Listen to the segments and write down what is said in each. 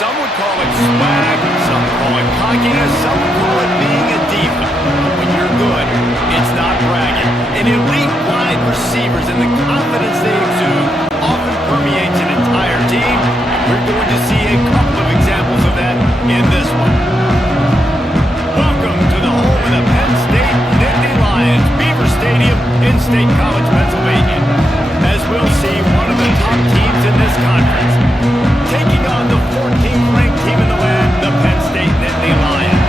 Some would call it swag, some call it cockiness, some would call it being a diva. But when you're good, it's not bragging. And elite wide receivers and the confidence they exude often permeates an entire team. And we're going to see a couple of examples of that in this one. Welcome to the home of the Penn State Nittany Lions, Beaver Stadium in State College, Pennsylvania. As we'll see, one of the top teams in this conference, taking on the 14th ranked team in the land, the Penn State Nittany Lions.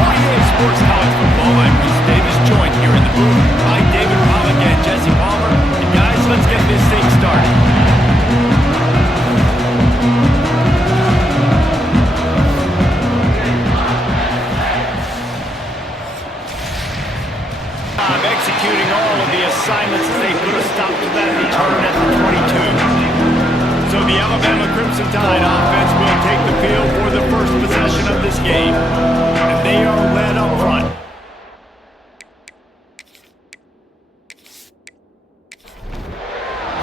For EA Sports College Football, I'm Chris Davis, joined here in the booth by David Pollock and Jesse Palmer. And guys, let's get this thing started. Executing all of the assignments as they put a stop to that return at the 22. So the Alabama Crimson Tide offense will take the field for the first possession of this game. And they are led up front.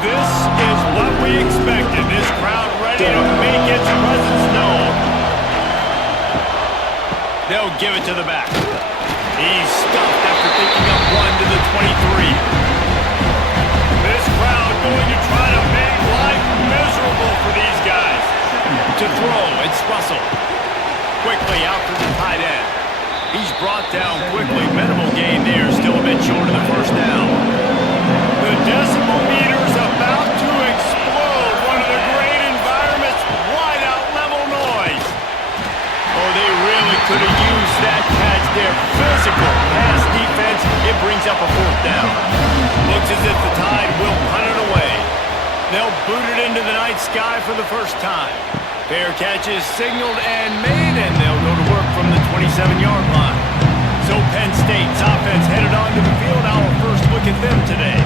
This is what we expected. This crowd ready to make its presence known. They'll give it to the back. He's stuffed after picking up one to the 23. This crowd going to try to make life miserable for these guys. To throw, it's Russell. Quickly out to the tight end. He's brought down quickly. Minimal gain there, still a bit short of the first down. The decimal meter's about to explode. One of the great environments, wide out level noise. Oh, they really could have used that catch there. Physical pass defense. It brings up a fourth down. Looks as if the Tide will punt it away. They'll boot it into the night sky for the first time. Fair catch is signaled and made, and they'll go to work from the 27-yard line. So Penn State's offense headed onto the field. Our first look at them today.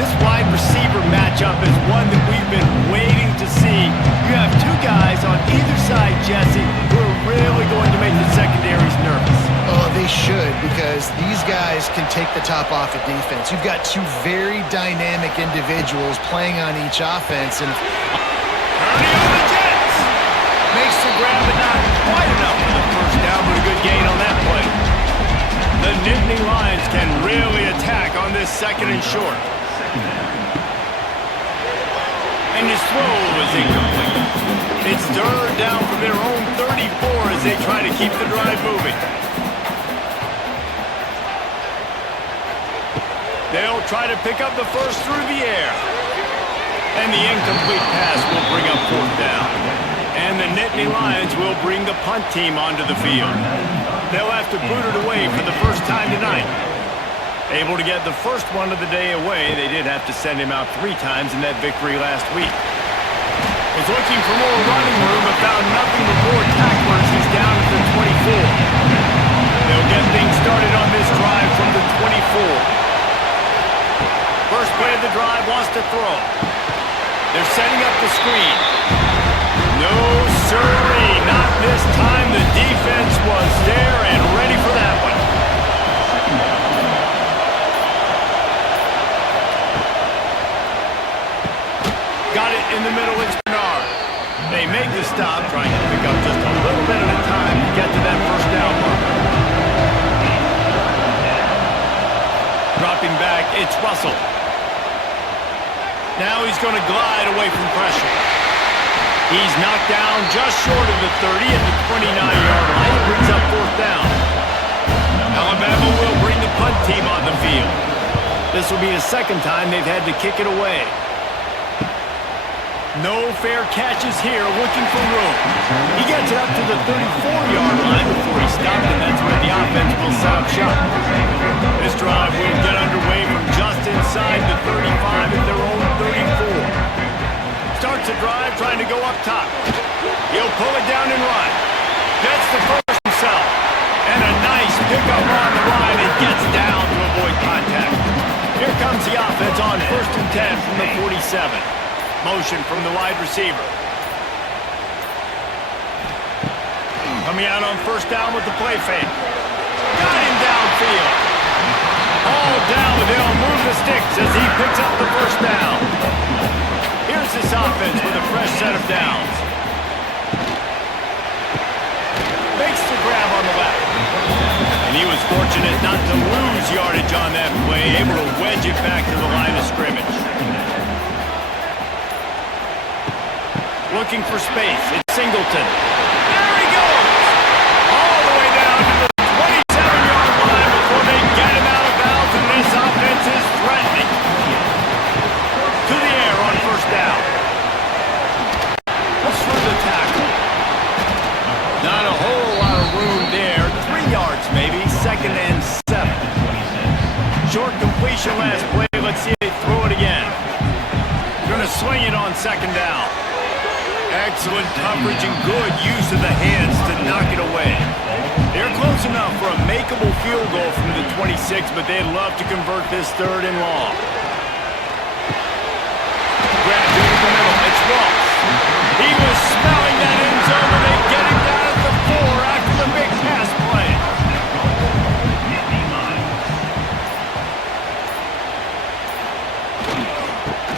This wide receiver matchup is one that we've been waiting to see. You have two guys on either side, Jesse, who are really going to make the secondaries nervous. Oh, they should, because these guys can take the top off of defense. You've got two very dynamic individuals playing on each offense. And Ernie on the Jets! Makes the grab, but not quite enough for the first down, but a good gain on that play. The Nittany Lions can really attack on this second and short. And his throw is incomplete. It's third down from their own 34 as they try to keep the drive moving. They'll try to pick up the first through the air. And the incomplete pass will bring up fourth down. And the Nittany Lions will bring the punt team onto the field. They'll have to boot it away for the first time tonight. Able to get the first one of the day away. They did have to send him out 3 times in that victory last week. Was looking for more running room, but found nothing but more tacklers. He's down at the 24. They'll get things started on this drive from the 24. First play of the drive wants to throw. They're setting up the screen. No, sirree, not this time. The defense was there and ready for that one. Got it in the middle, it's Bernard. They make the stop, trying to pick up just a little bit at a time to get to that first down mark. Dropping back, it's Russell. Now he's going to glide away from pressure. He's knocked down just short of the 30 at the 29-yard line. It brings up fourth down. Alabama will bring the punt team on the field. This will be the second time they've had to kick it away. No fair catches here, looking for room. He gets it up to the 34-yard line before he stopped, and that's where the offense will set up shop. This drive will get underway from just inside the 35 at their own 34. Starts the drive trying to go up top. He'll pull it down and run. Gets the first himself. And a nice pickup on the ride and gets down to avoid contact. Here comes the offense on 1st and 10 from the 47. Motion from the wide receiver. Coming out on first down with the play fake. Got him downfield. All down, they'll move the sticks as he picks up the first down. Here's this offense with a fresh set of downs. He was fortunate not to lose yardage on that play, able to wedge it back to the line of scrimmage. Looking for space. It's Singleton. There he goes! All the way down to the 27-yard line before they get him out of bounds, and this offense is threatening. To the air on first down. Looks for the tackle. Not a whole lot of room there. 3 yards maybe. 2nd and 7. Short completion last play. Let's see if they throw it again. Going to swing it on 2nd down. Excellent coverage and good use of the hands to knock it away. They're close enough for a makeable field goal from the 26, but they'd love to convert this 3rd and long. Grabbed it in the middle. It's Ross. He was smelling that end zone, and they get him down at the 4 after the big pass play.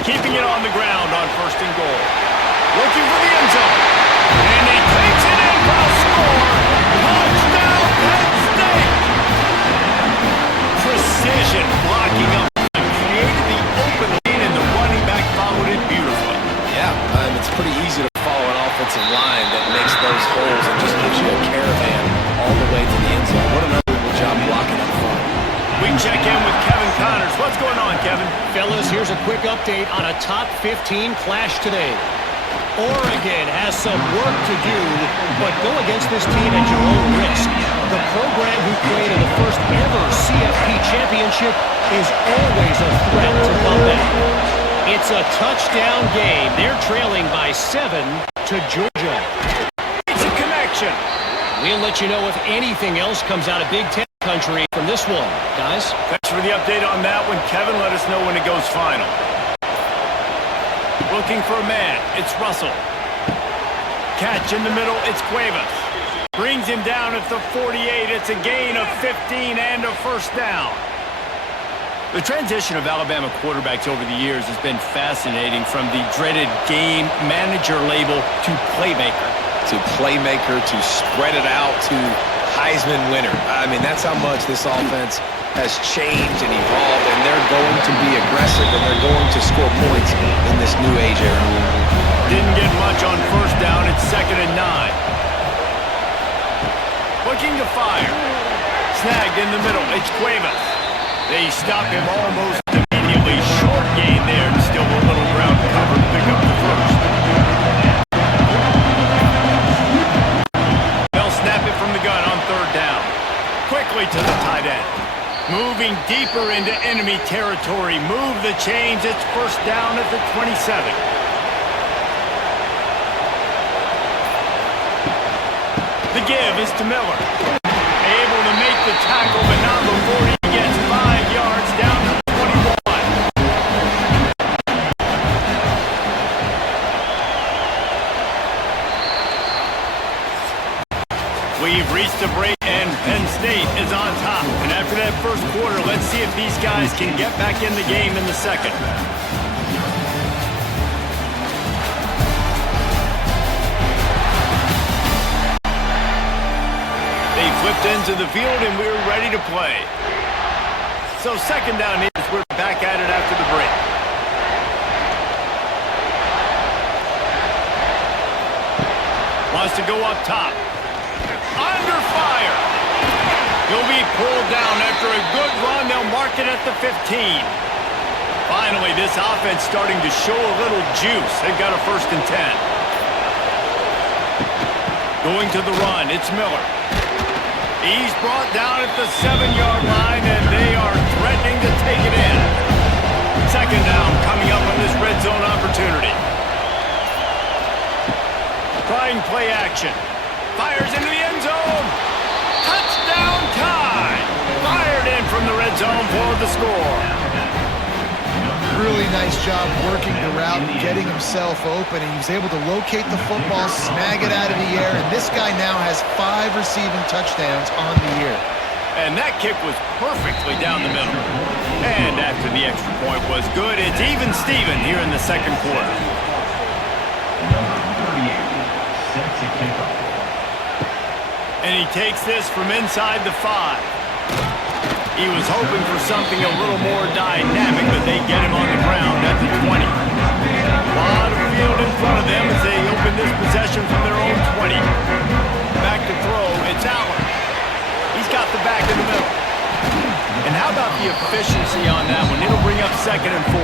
Keeping it on the ground on 1st and goal. Looking for the end zone. And he takes it in for a score. Touchdown, Penn State! Precision blocking up. Created the open lane, and the running back followed it beautifully. Yeah, it's pretty easy to follow an offensive line that makes those holes and just gives you a caravan all the way to the end zone. What an unbelievable job blocking up front. We check in with Kevin Connors. What's going on, Kevin? Fellas, here's a quick update on a top 15 clash today. Oregon has some work to do, but go against this team at your own risk. The program who played in the first ever CFP championship is always a threat to comeback. It's a touchdown game. They're trailing by 7 to Georgia. It's a connection. We'll let you know if anything else comes out of Big Ten country from this one, guys. Thanks for the update on that one, Kevin. Let us know when it goes final. Looking for a man. It's Russell. Catch in the middle. It's Cuevas. Brings him down at the 48. It's a gain of 15 and a 1st down. The transition of Alabama quarterbacks over the years has been fascinating, from the dreaded game manager label to playmaker. To playmaker, to spread it out, to Heisman winner. I mean, that's how much this offense has changed and evolved, and they're going to be aggressive, and they're going to score points in this new age era. Didn't get much on 1st down. It's 2nd and 9. Looking to fire. Snagged in the middle. It's Cuevas. They stop him almost immediately. Short gain there, and still a little ground cover to pick up the 1st. They'll snap it from the gun on 3rd down. Quickly to the tight end. Moving deeper into enemy territory. Move the chains. It's 1st down at the 27. The give is to Miller. Able to make the tackle, but not before he gets 5 yards down to the 21. We've reached a break, and Penn State is on top. And after that 1st quarter, let's see if these guys can get back in the game in the 2nd. They flipped into the field, and we're ready to play. So 2nd down is, we're back at it after the break. Wants to go up top. Under fire. He'll be pulled down after a good run. They'll mark it at the 15. Finally, this offense starting to show a little juice. They've got a 1st and 10. Going to the run, it's Miller. He's brought down at the 7-yard line, and they are threatening to take it in. 2nd down coming up on this red zone opportunity. Trying play action. Fires into the end zone. Touchdown time. Fired in from the red zone for the score. Really nice job working the route and getting himself open. And he was able to locate the football, snag it out of the air, and this guy now has 5 receiving touchdowns on the year. And that kick was perfectly down the middle. And after the extra point was good, it's even Steven here in the 2nd quarter. And he takes this from inside the 5. He was hoping for something a little more dynamic, but they get him on the ground at the 20. A lot of field in front of them as they open this possession from their own 20. Back to throw, it's Allen. He's got the back in the middle. And how about the efficiency on that one? It'll bring up 2nd and 4.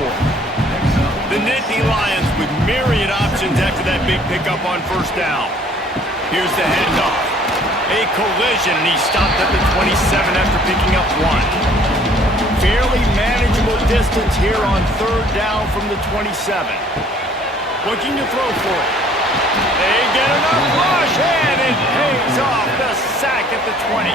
The Nittany Lions with myriad options after that big pickup on 1st down. Here's the handoff. A collision, and he stopped at the 27 after picking up 1. Fairly manageable distance here on 3rd down from the 27. Looking to throw for it. They get enough rush, and it pays off the sack at the 20.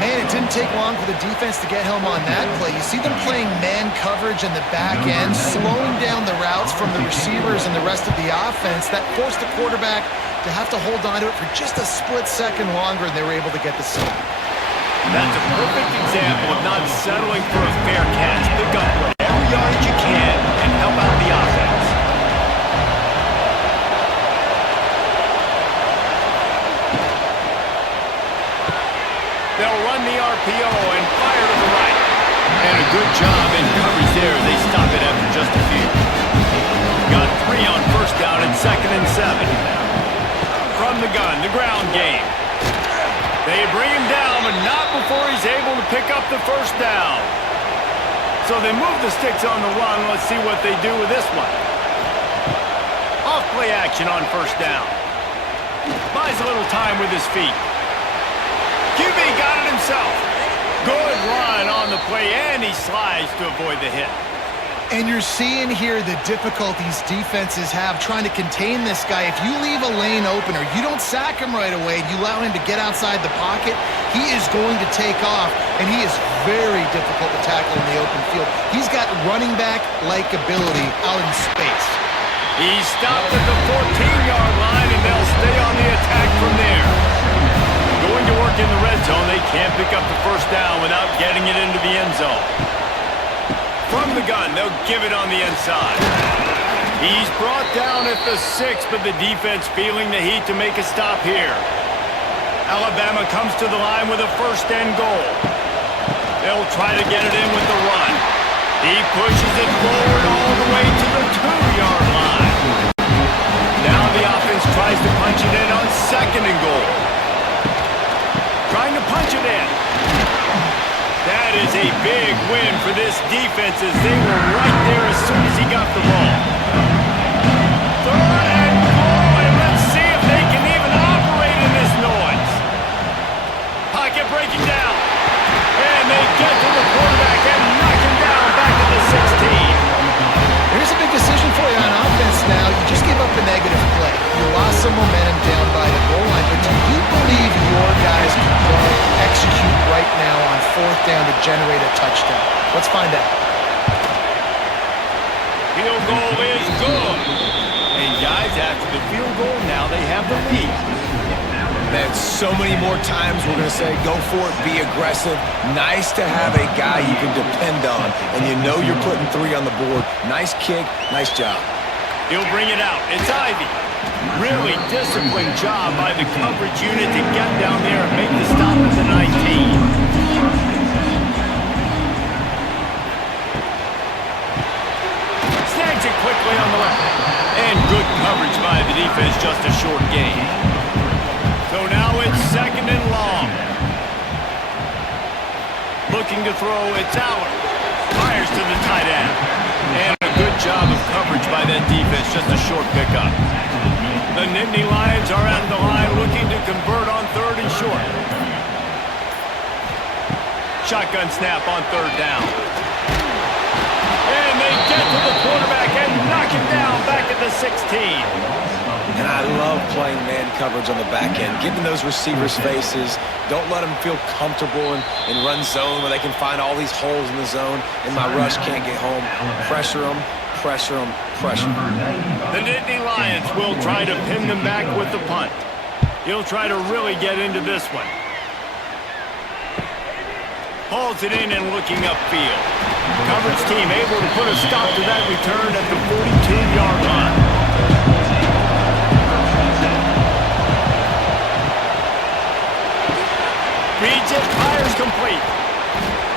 Man, it didn't take long for the defense to get home on that play. You see them playing man coverage in the back end, slowing down the routes from the receivers and the rest of the offense. That forced the quarterback to have to hold on to it for just a split second longer, and they were able to get the sack. That's a perfect example of not settling for a fair catch. Pick up whatever yardage you can and help out the offense. They'll run the RPO and fire to the right. And a good job in coverage there. They stop it after just a few. Got 3 on 1st down and 2nd and 7. From the gun, the ground game. They bring him down, but not before he's able to pick up the 1st down. So they move the sticks on the run. Let's see what they do with this one. Off play action on 1st down. Buys a little time with his feet. QB got it himself. Good run on the play, and he slides to avoid the hit. And you're seeing here the difficulties defenses have trying to contain this guy. If you leave a lane open or you don't sack him right away, you allow him to get outside the pocket, he is going to take off, and he is very difficult to tackle in the open field. He's got running back-like ability out in space. He stopped at the 14-yard line, and they'll stay on the attack from there. Going to work in the red zone, they can't pick up the 1st down without getting it into the end zone. From the gun, they'll give it on the inside. He's brought down at the 6, but the defense feeling the heat to make a stop here. Alabama comes to the line with a 1st and goal. They'll try to get it in with the run. He pushes it forward all the way to the 2-yard line. Now the offense tries to punch it in on 2nd and goal. Trying to punch it in. That is a big win for this defense as they were right there as soon as he got the ball. 3rd and goal, and let's see if they can even operate in this noise. Pocket breaking down. And they get to the quarterback and knock him down back at the 16. Here's a big decision for you on offense now. You just gave up a negative play. You lost some momentum down by the goal line, but do you believe your guys can go execute right now on 4th down to generate a touchdown? Let's find out. Field goal is good. And guys, after the field goal, now they have the lead. Man, so many more times we're going to say, go for it, be aggressive. Nice to have a guy you can depend on, and you know you're putting 3 on the board. Nice kick, nice job. He'll bring it out. It's Ivy. Really disciplined job by the coverage unit to get down there and make the stop at the 19. Snags it quickly on the left. And good coverage by the defense, just a short gain. So now it's 2nd and long. Looking to throw, it's Allen. Fires to the tight end. And a good job of coverage by that defense, just a short pickup. The Nittany Lions are at the line looking to convert on 3rd and short. Shotgun snap on 3rd down. And they get to the quarterback and knock him down back at the 16. And I love playing man coverage on the back end, giving those receivers faces. Don't let them feel comfortable in run zone where they can find all these holes in the zone and my rush can't get home. Pressure them, pressure them, pressure them. The Nittany Lions will try to pin them back with the punt. He'll try to really get into this one. Hauls it in and looking upfield. Coverage team able to put a stop to that return at the 42-yard line. Reads it, fires complete.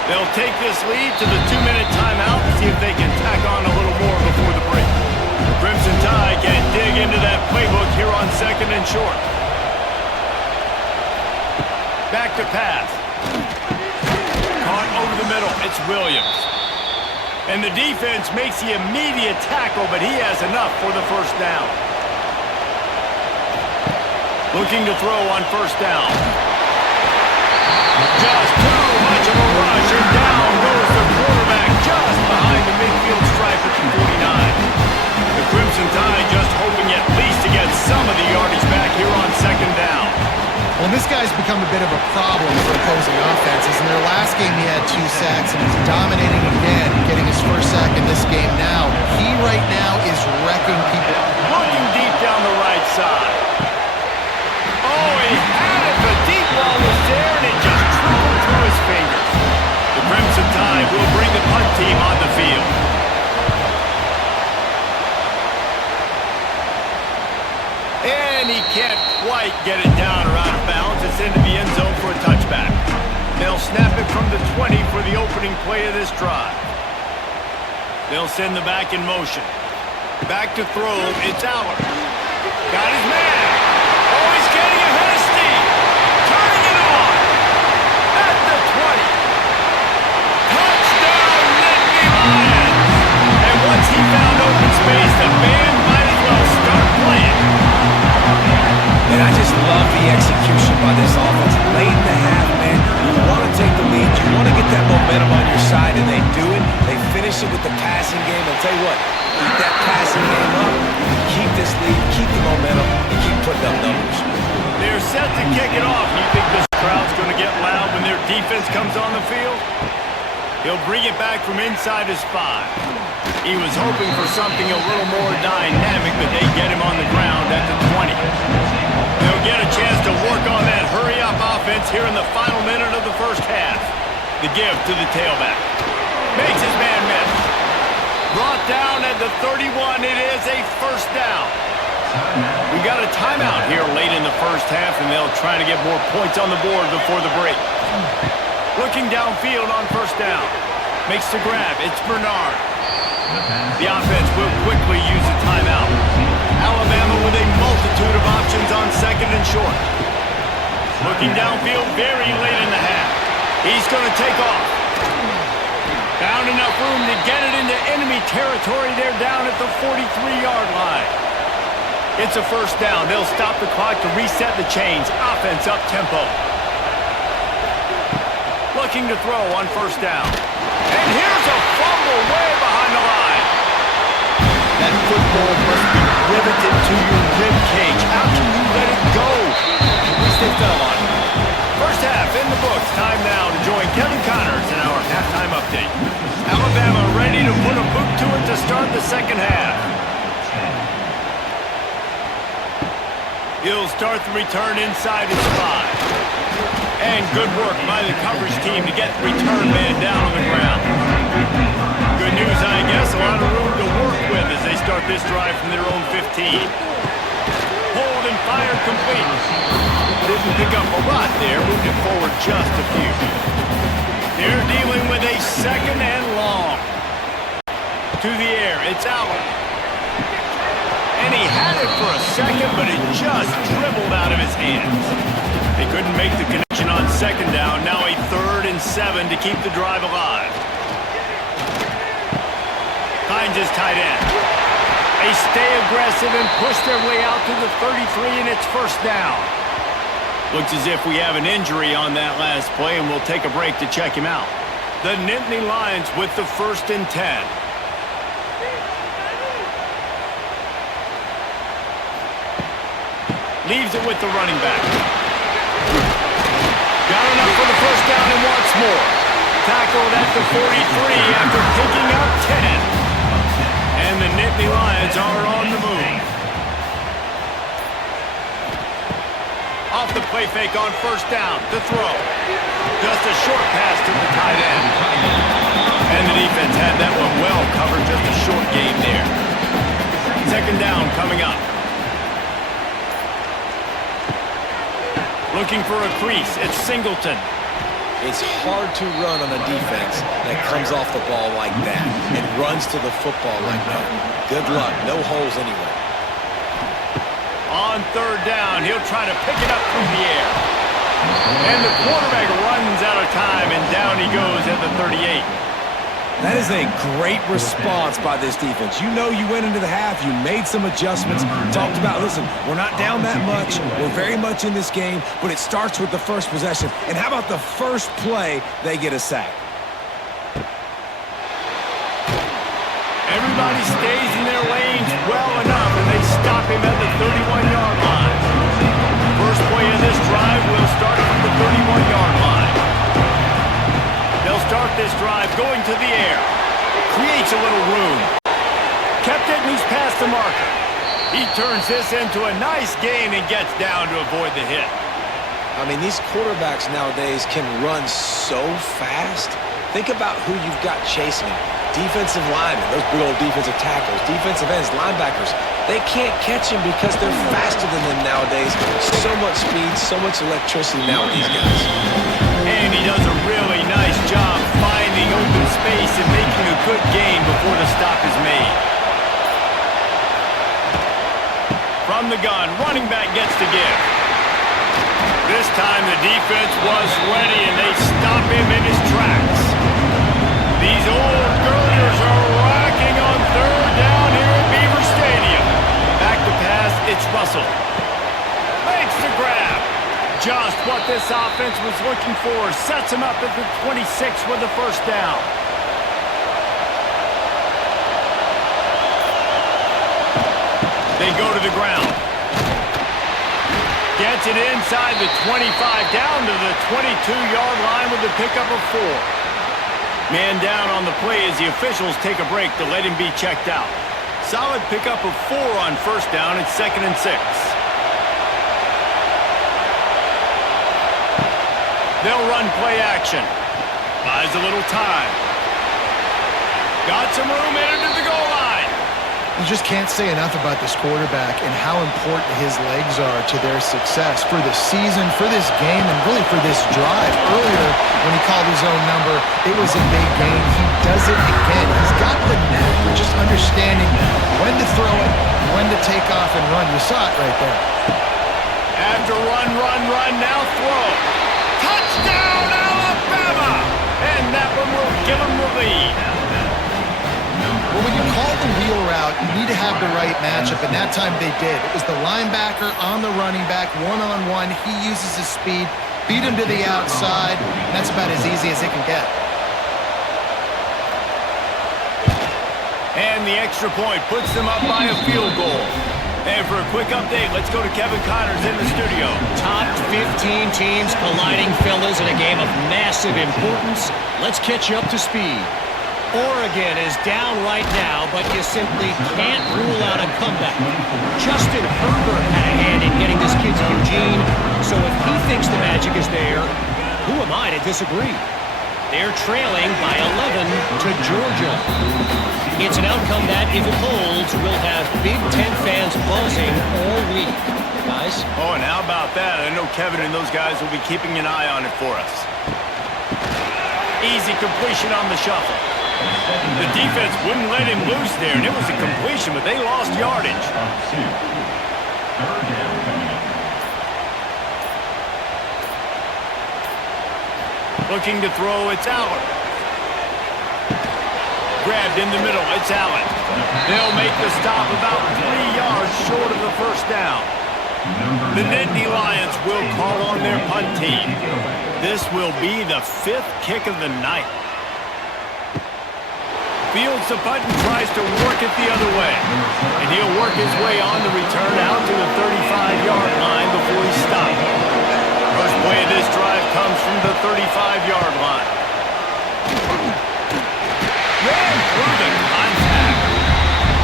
They'll take this lead to the 2-minute timeout and see if they can tack on a little more before the break. The Crimson Tide can dig into that playbook here on 2nd and short. Back to pass. Caught over the middle. It's Williams. And the defense makes the immediate tackle, but he has enough for the first down. Looking to throw on first down. Just too much of a rush, and down goes the quarterback just behind the midfield stripe at the 49. The Crimson Tide just hoping at least to get some of the yardage back here on 2nd down. Well, this guy's become a bit of a problem for opposing offenses. In their last game, he had 2 sacks, and he's dominating again, getting his first sack in this game now. He right now is wrecking people. Looking deep down the right side. Oh, he had it. The deep ball was there, and it just trickled through his fingers. The Crimson Tide will bring the punt team on the field. And he can't quite get it down or out of bounds. It's into the end zone for a touchback. They'll snap it from the 20 for the opening play of this drive. They'll send the back in motion. Back to throw. It's Aller. Got his man. Oh, he's getting ahead of steam. Turning it on. At the 20. Touchdown, Nittany Lions. And once he found open space, the band might as well start playing. And I just love the execution by this offense. Late in the half, man, you want to take the lead. You want to get that momentum on your side, and they do it. They finish it with the passing game. I'll tell you what, keep that passing game up. Keep this lead, keep the momentum, and keep putting up numbers. They're set to kick it off. You think this crowd's going to get loud when their defense comes on the field? He'll bring it back from inside his 5. He was hoping for something a little more dynamic, but they get him on the ground at the 20. They'll get a chance to work on that hurry-up offense here in the final minute of the first half. The give to the tailback. Makes his man miss. Brought down at the 31. It is a first down. We got a timeout here late in the first half, and they'll try to get more points on the board before the break. Looking downfield on first down. Makes the grab. It's Bernard. The offense will quickly use a timeout. Alabama with a multitude of options on 2nd and short. Looking downfield very late in the half. He's going to take off. Found enough room to get it into enemy territory. They're down at the 43-yard line. It's a first down. They'll stop the clock to reset the chains. Offense up tempo. Looking to throw on first down. And here's a fumble way behind the line. That football must be riveted to your rib cage. How can you let it go? At least they fell on it. First half in the books. Time now to join Kevin Connors in our halftime update. Alabama ready to put a boot to it to start the second half. He'll start the return inside his 5. And good work by the coverage team to get the return man down on the ground. Good news, I guess. A lot of room to work with as they start this drive from their own 15. Hold and fire complete. Didn't pick up a lot there. Moved it forward just a few. They're dealing with a 2nd and long. To the air. It's Aller. And he had it for a second, but it just dribbled out of his hands. They couldn't make the connection on 2nd down. Now a 3rd and 7 to keep the drive alive. Finds his tight end. They stay aggressive and push their way out to the 33, and it's first down. Looks as if we have an injury on that last play, and we'll take a break to check him out. The Nittany Lions with the 1st and 10. Leaves it with the running back. Got enough for the first down and wants more. Tackled at the 43 after picking up 10. And the Nittany Lions are on the move. Off the play fake on first down to throw. Just a short pass to the tight end. And the defense had that one well covered. Just a short game there. 2nd down coming up. Looking for a crease. It's Singleton. It's hard to run on a defense that comes off the ball like that and runs to the football like that. Good luck. No holes anywhere. On third down, he'll try to pick it up through the air. And the quarterback runs out of time, and down he goes at the 38. That is a great response by this defense. You know you went into the half, you made some adjustments, talked about, listen, we're not down that much, we're very much in this game, but it starts with the first possession. And how about the first play, they get a sack? Everybody stays in their lanes well enough, and they stop him at the 31-yard line. First play of this drive will start from the 31-yard line. They'll start this drive going to the air. Creates a little room. Kept it, and he's past the marker. He turns this into a nice gain and gets down to avoid the hit. I mean, these quarterbacks nowadays can run so fast. Think about who you've got chasing him. Defensive linemen, those big old defensive tackles, defensive ends, linebackers. They can't catch him because they're faster than them nowadays. So much speed, so much electricity now with these guys. And he does a really nice job finding open space and making a good gain before the stop is made. From the gun, running back gets the give. This time the defense was ready and they stop him in his tracks. These old girders are rocking on third down here at Beaver Stadium. Back to pass, it's Russell. Makes the grab. Just what this offense was looking for. Sets him up at the 26 with the first down. They go to the ground. Gets it inside the 25, down to the 22-yard line with a pickup of 4. Man down on the play as the officials take a break to let him be checked out. Solid pickup of 4 on first down. It's 2nd and 6. They'll run play action. Buys a little time. Got some room headed to the goal line. You just can't say enough about this quarterback and how important his legs are to their success for the season, for this game, and really for this drive. Earlier, when he called his own number, it was a big gain. He does it again. He's got the knack for just understanding when to throw it, when to take off and run. You saw it right there. After run, now throw. Touchdown, Alabama! And that one will give them the lead. Well, when you call the wheel route, you need to have the right matchup, and that time they did. It was the linebacker on the running back, one-on-one. He uses his speed, beat him to the outside, and that's about as easy as it can get. And the extra point puts them up by a field goal. And for a quick update, let's go to Kevin Connors in the studio. Top 15 teams colliding, fellas, in a game of massive importance. Let's catch you up to speed. Oregon is down right now, but you simply can't rule out a comeback. Justin Herbert had a hand in getting this kid to Eugene, so if he thinks the magic is there, who am I to disagree? They're trailing by 11 to Georgia. It's an outcome that, if it holds, will have Big Ten fans buzzing all week. Guys? Oh, and how about that? I know Kevin and those guys will be keeping an eye on it for us. Easy completion on the shuffle. The defense wouldn't let him loose there, and it was a completion, but they lost yardage. Looking to throw, it's Allen. Grabbed in the middle, it's Allen. They'll make the stop about 3 yards short of the first down. The Nittany Lions will call on their punt team. This will be the 5th kick of the night. Fields the punt and tries to work it the other way. And he'll work his way on the return out to the 35-yard line before he's stopped. First play of this drive comes from the 35-yard line. Ran through the contact.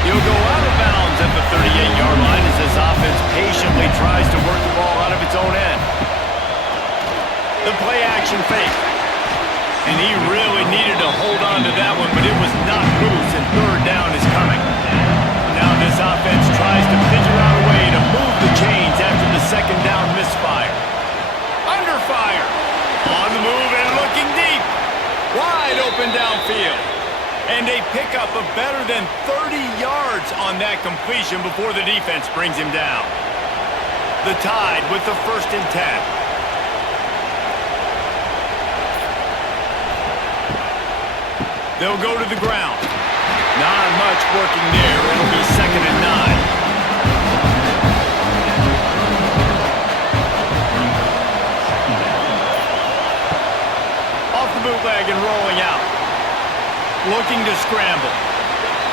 He'll go out of bounds at the 38-yard line as this offense patiently tries to work the ball out of its own end. The play action fake. And he really needed to hold on to that one, but it was not loose, and third down is coming. Now this offense tries to figure out a way to move the chains after the second down misfire. Under fire. On the move and look moving downfield. And a pickup of better than 30 yards on that completion before the defense brings him down. The Tide with the 1st and 10. They'll go to the ground. Not much working there. It'll be 2nd and 9. Off the bootleg and rolling out. Looking to scramble.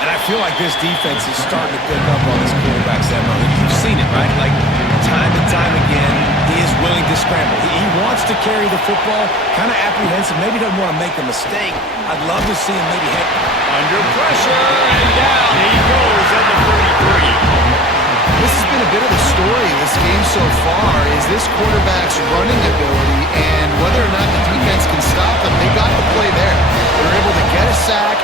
And I feel like this defense is starting to pick up on this quarterback's MO. You've seen it, right? Like, time and time again, he is willing to scramble. He wants to carry the football, kind of apprehensive, maybe doesn't want to make a mistake. I'd love to see him maybe hit. Under pressure, and down he goes at the 33. This has been a bit of the story of this game so far, is this quarterback's running ability and whether or not the defense can stop them. They got the play there. They're able to get a sack,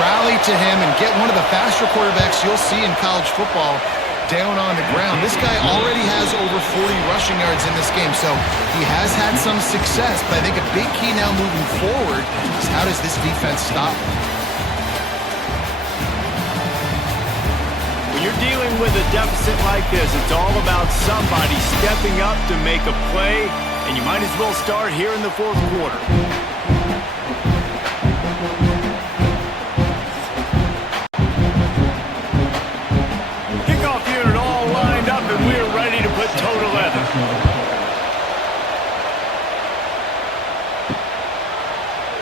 rally to him, and get one of the faster quarterbacks you'll see in college football down on the ground. This guy already has over 40 rushing yards in this game, so he has had some success, but I think a big key now moving forward is how does this defense stop him? When you're dealing with a deficit like this, it's all about somebody stepping up to make a play, and you might as well start here in the 4th quarter. Kickoff unit all lined up, and we're ready to put toe to leather.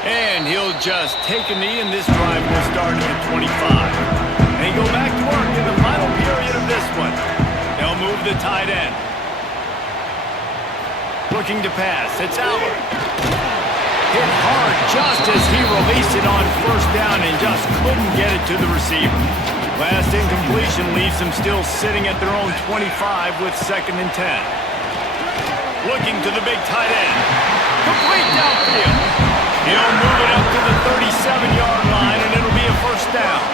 And he'll just take a knee, and this drive will start at 25. They go back to work in the final period of this one. They'll move the tight end. Looking to pass. It's Albert. Hit hard just as he released it on 1st down and just couldn't get it to the receiver. Last incompletion leaves them still sitting at their own 25 with 2nd and 10. Looking to the big tight end. Complete downfield. He'll move it up to the 37-yard line, and it'll be a 1st down.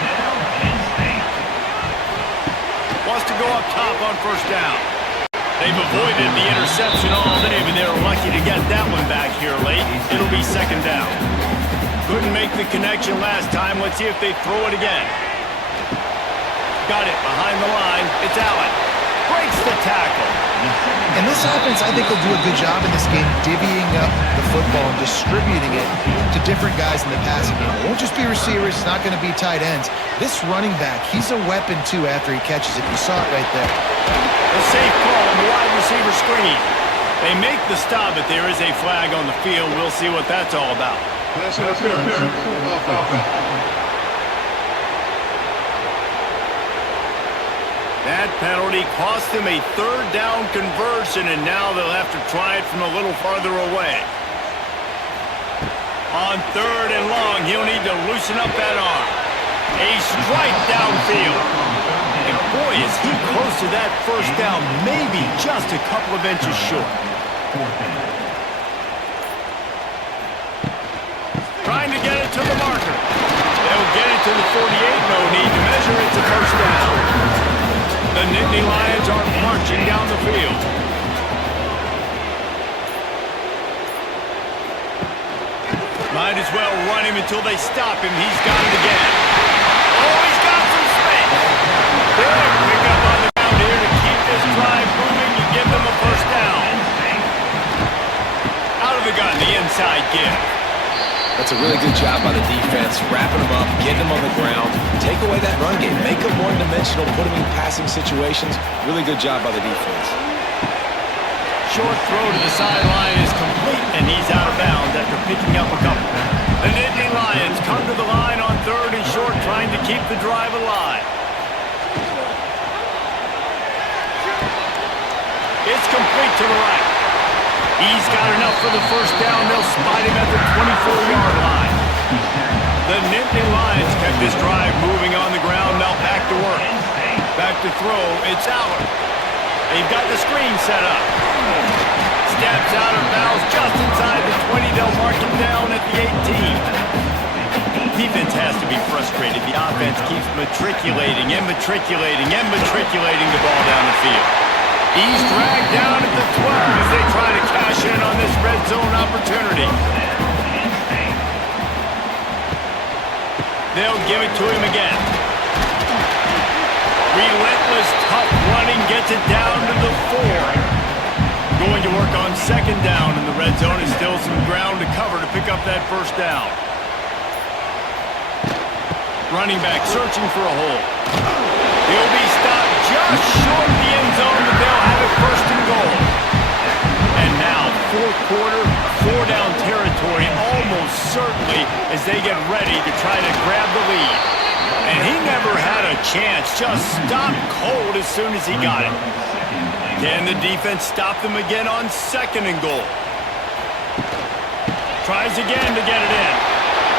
Wants to go up top on 1st down. They've avoided the interception all day, but they're lucky to get that one back here late. It'll be 2nd down. Couldn't make the connection last time. Let's see if they throw it again. Got it behind the line. It's Allen. Breaks the tackle. And this offense, I think, will do a good job in this game divvying up the football and distributing it to different guys in the passing game. It won't just be receivers. It's not going to be tight ends. This running back, he's a weapon, too, after he catches it. You saw it right there. A safe call on the wide receiver screen. They make the stop, but there is a flag on the field. We'll see what that's all about. That penalty cost him a 3rd down conversion, and now they'll have to try it from a little farther away. On 3rd and long, he'll need to loosen up that arm. A strike downfield. And boy, is he close to that 1st down, maybe just a couple of inches short. Trying to get it to the marker. They'll get it to the 48, no need to measure. It's a 1st down. The Nittany Lions are marching down the field. Might as well run him until they stop him. He's got it again. Oh, he's got some space. Big pickup on the ground here to keep this drive moving and give them a 1st down. Out of the gun, the inside give. That's a really good job by the defense, wrapping them up, getting them on the ground, take away that run game, make them one-dimensional, put them in passing situations. Really good job by the defense. Short throw to the sideline is complete, and he's out of bounds after picking up a couple. The Nittany Lions come to the line on 3rd and short, trying to keep the drive alive. It's complete to the right. He's got enough for the 1st down. They'll spot him at the 24-yard line. The Nittany Lions kept this drive moving on the ground. Now back to work. Back to throw. It's Allen. They've got the screen set up. Steps out of bounds just inside the 20. They'll mark him down at the 18. Defense has to be frustrated. The offense keeps matriculating and matriculating and matriculating the ball down the field. He's dragged down at the 12 as they try to cash in on this red zone opportunity. They'll give it to him again. Relentless, tough running gets it down to the 4. Going to work on second down in the red zone. Is still some ground to cover to pick up that first down. Running back searching for a hole. He'll be stopped just short of the end zone, but they'll have it first and goal. And now, fourth quarter, 4-down territory almost certainly as they get ready to try to grab the lead. And he never had a chance, just stopped cold as soon as he got it. Can the defense stop them again on second and goal? Tries again to get it in.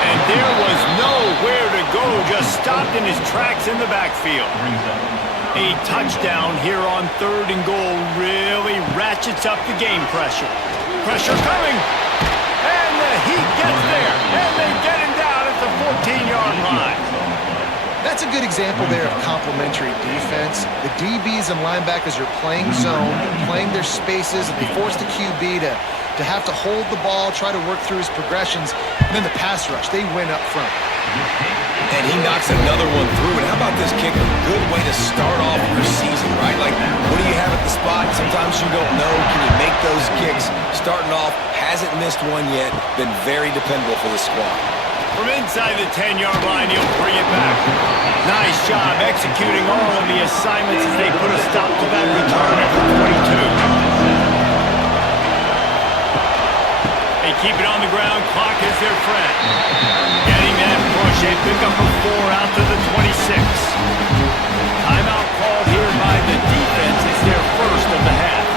And there was nowhere to go, just stopped in his tracks in the backfield. A touchdown here on third and goal really ratchets up the game pressure. Pressure coming. And the Heat gets there. And they get him down at the 14-yard line. That's a good example there of complementary defense. The DBs and linebackers are playing zone, playing their spaces, and they force the QB to have to hold the ball, try to work through his progressions, and then the pass rush, they win up front. And he knocks another one through. And how about this kicker? Good way to start off your season, right? Like, what do you have at the spot? Sometimes you don't know. Can you make those kicks? Starting off, hasn't missed one yet. Been very dependable for the squad. From inside the 10-yard line, he'll bring it back. Nice job executing all of the assignments as they put a stop to that return at the 22. They keep it on the ground. Clock is their friend. Getting that push. They pick up a 4 out to the 26. Timeout called here by the defense. It's their first of the half.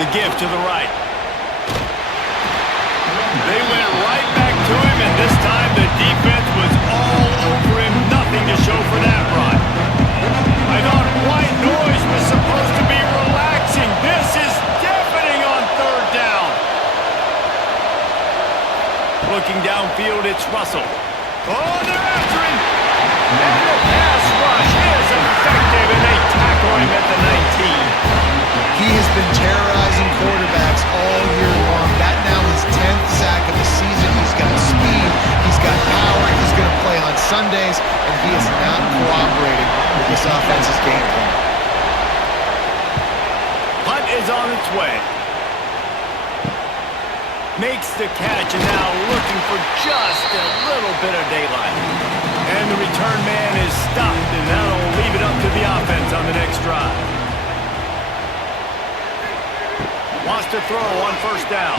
The give to the right. They went right back to him, and this time the defense was all over him. Nothing to show for that run. I thought white noise was supposed to be relaxing. This is deafening on third down. Looking downfield, it's Russell. Oh, they're after him. And the pass rush is effective, and they tackle him at the 19. He has been terrorizing quarterbacks all year long. That now his 10th sack of the season. He's got speed, he's got power, he's going to play on Sundays, and he is not cooperating with this offense's game plan. Hunt is on its way. Makes the catch, and now looking for just a little bit of daylight. And the return man is stopped, and that'll leave it up to the offense on the next drive. Wants to throw on first down.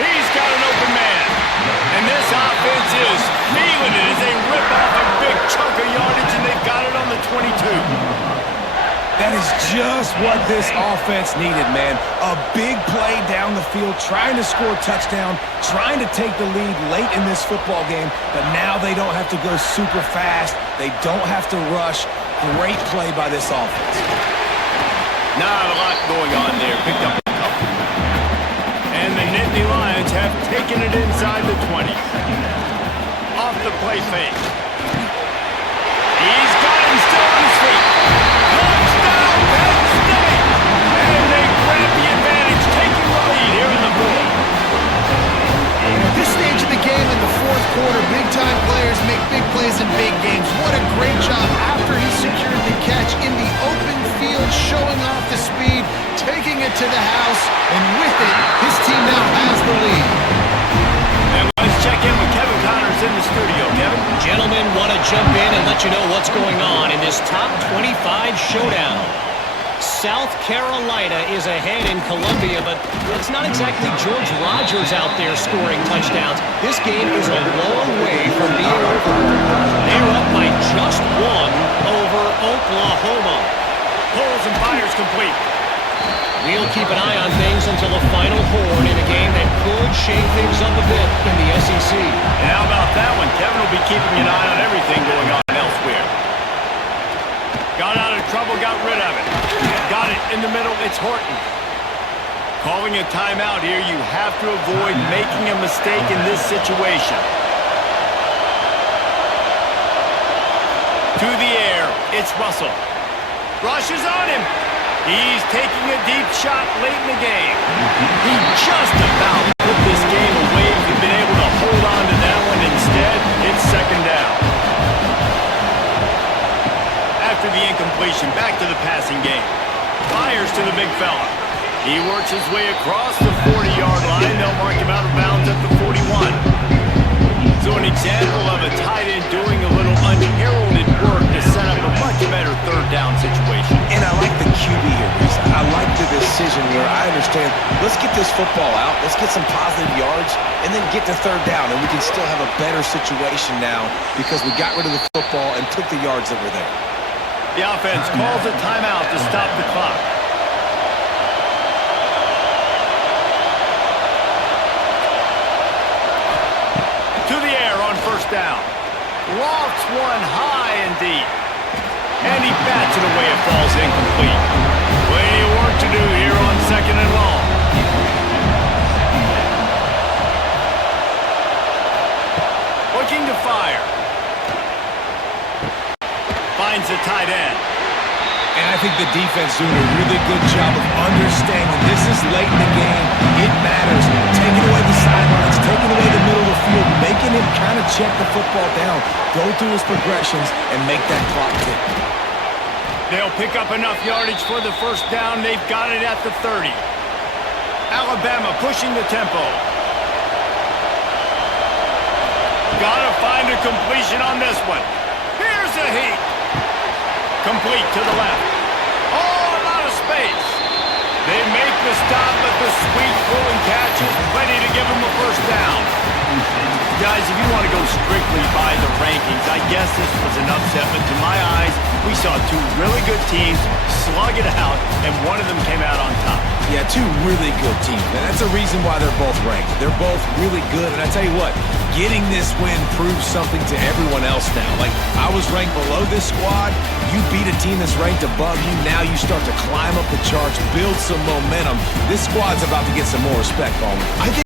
He's got an open man. And this offense is feeling it as they rip off a big chunk of yardage, and they've got it on the 22. That is just what this offense needed, man. A big play down the field, trying to score a touchdown, trying to take the lead late in this football game, but now they don't have to go super fast. They don't have to rush. Great play by this offense. Not a lot going on there. Picked up a couple. And the Nittany Lions have taken it inside the 20. Off the play fake. He's got him still on his feet. Touchdown, Penn State! And they grab the advantage, taking the lead here in the fourth. At this stage of the game in the fourth quarter, big-time players make big plays in big games. What a great job after he secured the catch in the open field, showing off the speed, taking it to the house, and with it, his team now has the lead. And let's check in with Kevin Connors in the studio. Kevin? Gentlemen, want to jump in and let you know what's going on in this top 25 showdown. South Carolina is ahead in Columbia, but it's not exactly George Rogers out there scoring touchdowns. This game is a long way from being over. They're up by just one over Oklahoma. Pulls and fires complete. We'll keep an eye on things until the final horn in a game that could shake things up a bit in the SEC. And how about that one? Kevin will be keeping an eye on everything going on elsewhere. Got out of trouble, got rid of it. Got it in the middle, it's Horton. Calling a timeout here, you have to avoid making a mistake in this situation. To the air, it's Russell. Rushes on him. He's taking a deep shot late in the game. He just about put this game away if he'd been after the incompletion, back to the passing game. Fires to the big fella. He works his way across the 40-yard line. They'll mark him out of bounds at the 41. So an example of a tight end doing a little unheralded work to set up a much better third down situation. And I like the QB here, Reese. I like the decision where I understand, let's get this football out, let's get some positive yards, and then get to third down, and we can still have a better situation now because we got rid of the football and took the yards that were there. The offense calls a timeout to stop the clock. To the air on first down. Lofts one high and deep. And he bats it away. It falls incomplete. Plenty of work to do here on second and long. Looking to fire. Finds the tight end. And I think the defense doing a really good job of understanding this is late in the game. It matters. Taking away the sidelines, taking away the middle of the field, making him kind of check the football down, go through his progressions, and make that clock tick. They'll pick up enough yardage for the first down. They've got it at the 30. Alabama pushing the tempo. Gotta find a completion on this one. Here's a heat. Complete to the left. Oh, a lot of space. They make the stop, but the sweet throwing catch is plenty to give them a first down. Guys, if you want to go strictly by the rankings, I guess this was an upset, but to my eyes, we saw two really good teams slug it out, and one of them came out on top. Yeah, two really good teams, and that's a reason why they're both ranked. They're both really good, and I tell you what, getting this win proves something to everyone else now. Like, I was ranked below this squad, you beat a team that's ranked above you, now you start to climb up the charts, build some momentum. This squad's about to get some more respect, Ballman. I think